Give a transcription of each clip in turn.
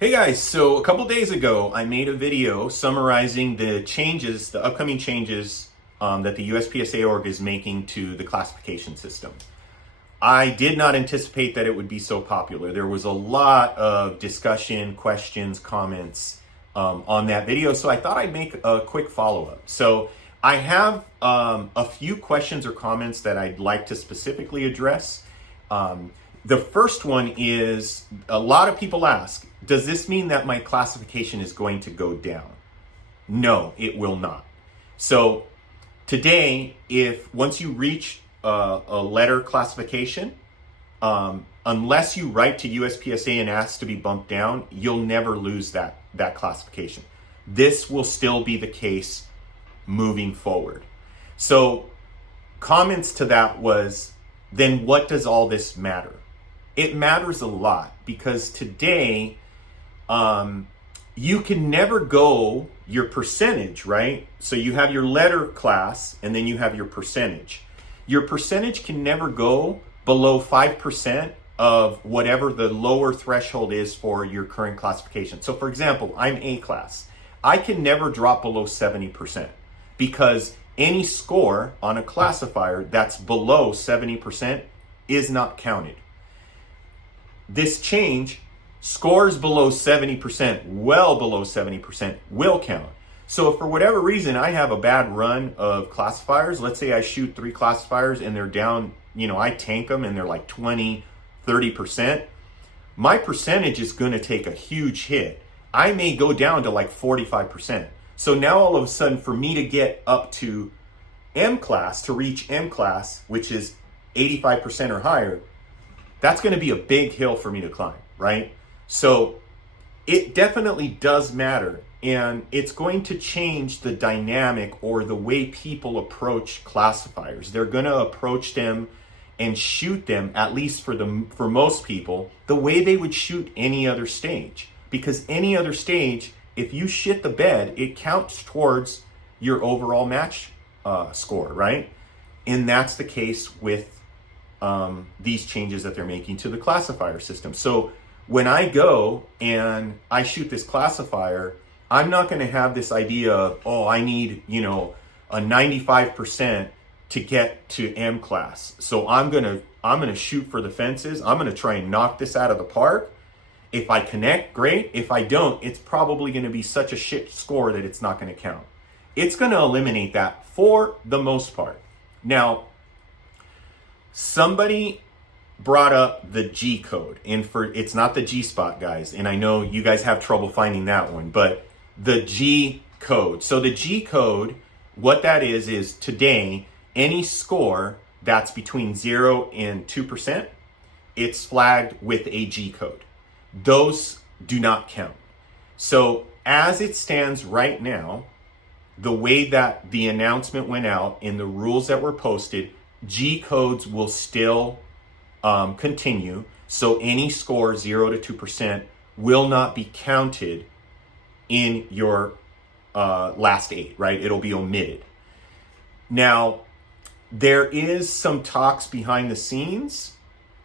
Hey guys, so a couple days ago I made a video summarizing the changes, the upcoming changes that the USPSA org is making to the classification system. I did not anticipate that it would be so popular. There was a lot of discussion, questions, comments on that video, so I thought I'd make a quick follow-up. So I have a few questions or comments that I'd like to specifically address. The first one is, a lot of people ask, does this mean that my classification is going to go down? No, it will not. So today, if once you reach a letter classification, unless you write to USPSA and ask to be bumped down, you'll never lose that classification. This will still be the case moving forward. So comments to that was, then what does all this matter? It matters a lot because today, you can never go your percentage, right? So you have your letter class and then you have your percentage. Your percentage can never go below 5% of whatever the lower threshold is for your current classification. So for example, I'm A class. I can never drop below 70% because any score on a classifier that's below 70% is not counted. This change, scores below 70%, well below 70%, will count. So if for whatever reason I have a bad run of classifiers, let's say I shoot 3 classifiers and they're down, I tank them and they're like 20, 30%, my percentage is going to take a huge hit. I may go down to like 45%. So now all of a sudden, for me to get up to M class, to reach M class, which is 85% or higher, that's going to be a big hill for me to climb, right? So it definitely does matter, and it's going to change the dynamic or the way people approach classifiers. They're going to approach them and shoot them, at least for most people, the way they would shoot any other stage. Because any other stage, if you shit the bed, it counts towards your overall match score, right? And that's the case with these changes that they're making to the classifier system. So when I go and I shoot this classifier, I'm not going to have this idea of, I need, a 95% to get to M class. So I'm going to shoot for the fences. I'm going to try and knock this out of the park. If I connect, great. If I don't, it's probably going to be such a shit score that it's not going to count. It's going to eliminate that for the most part. Now, somebody brought up the G code, and it's not the G spot, guys, and I know you guys have trouble finding that one, but the G code. So the G code, what that is today, any score that's between 0 and 2%, it's flagged with a G code. Those do not count. So as it stands right now, the way that the announcement went out and the rules that were posted, G codes will still continue. So any score 0 to 2% will not be counted in your last 8, right? It'll be omitted. Now, there is some talks behind the scenes,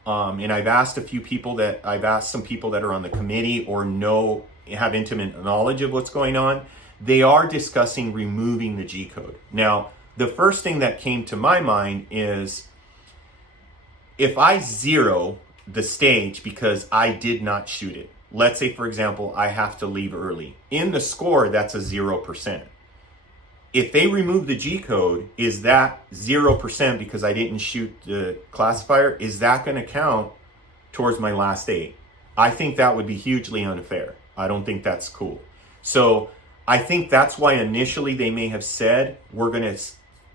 and I've asked some people that are on the committee or have intimate knowledge of what's going on. They are discussing removing the G code. Now, the first thing that came to my mind is, if I zero the stage because I did not shoot it, let's say, for example, I have to leave early. In the score, that's a 0%. If they remove the G code, is that 0% because I didn't shoot the classifier? Is that going to count towards my last 8? I think that would be hugely unfair. I don't think that's cool. So I think that's why initially they may have said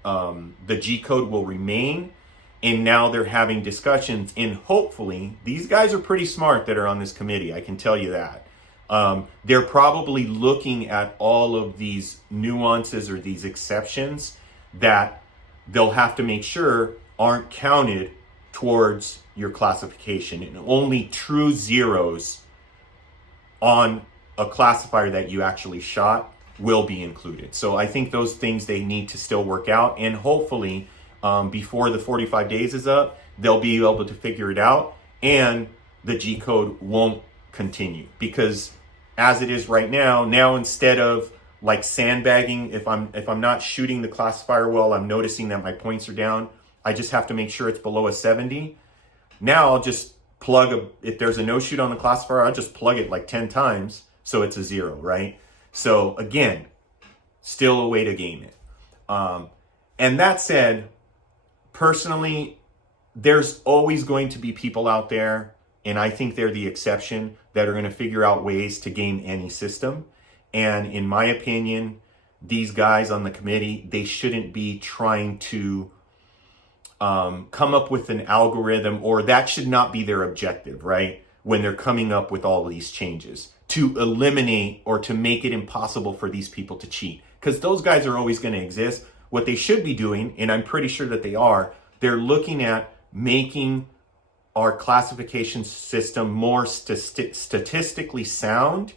the G code will remain, and now they're having discussions, and hopefully these guys are pretty smart that are on this committee, I can tell you that. They're probably looking at all of these nuances or these exceptions that they'll have to make sure aren't counted towards your classification, and only true zeros on a classifier that you actually shot will be included. So I think those things they need to still work out, and hopefully before the 45 days is up, they'll be able to figure it out, and the G code won't continue, because as it is right now. Now, instead of like sandbagging, if I'm not shooting the classifier well, I'm noticing that my points are down, I just have to make sure it's below a 70. Now I'll just if there's a no shoot on the classifier, I'll just plug it like 10 times so it's a 0, right? So again, still a way to game it. And that said, personally, there's always going to be people out there, and I think they're the exception, that are going to figure out ways to game any system. And in my opinion, these guys on the committee, they shouldn't be trying to come up with an algorithm, or that should not be their objective, right? When they're coming up with all of these changes to eliminate or to make it impossible for these people to cheat, because those guys are always going to exist. What they should be doing, and I'm pretty sure that they are, they're looking at making our classification system more statistically sound,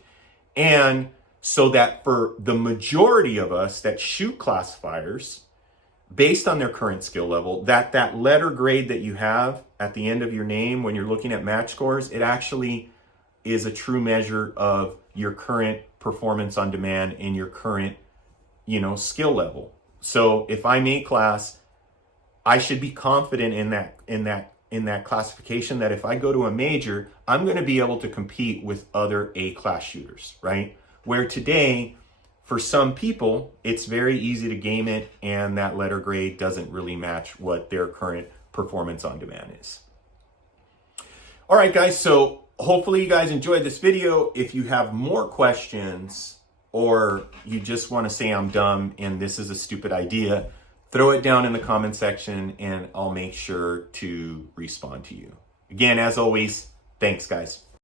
and so that for the majority of us that shoot classifiers based on their current skill level, that letter grade that you have at the end of your name when you're looking at match scores, it actually is a true measure of your current performance on demand and your current, skill level. So if I'm A class, I should be confident in that classification, that if I go to a major, I'm going to be able to compete with other A class shooters, right? Where today, for some people, it's very easy to game it, and that letter grade doesn't really match what their current performance on demand is. All right, guys, so hopefully you guys enjoyed this video. If you have more questions, or you just want to say I'm dumb and this is a stupid idea, throw it down in the comment section and I'll make sure to respond to you. Again, as always, thanks, guys.